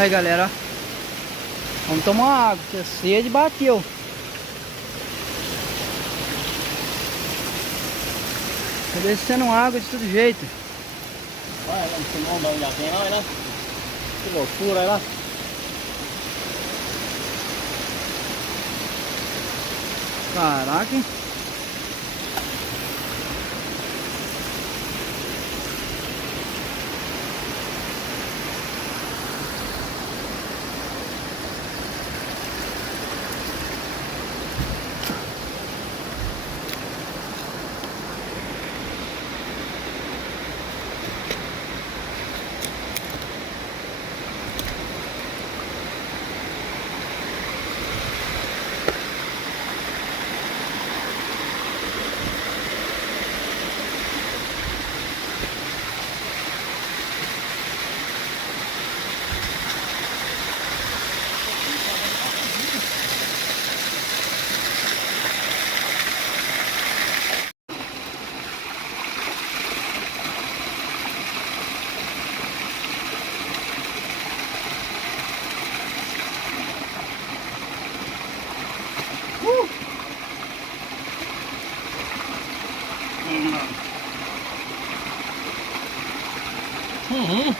Aí, galera, ó. Vamos tomar uma água, porque a sede bateu. Tá descendo água de todo jeito. Olha, não tem onda já tem lá, né? Que loucura, olha lá. Caraca, hein? Uhum.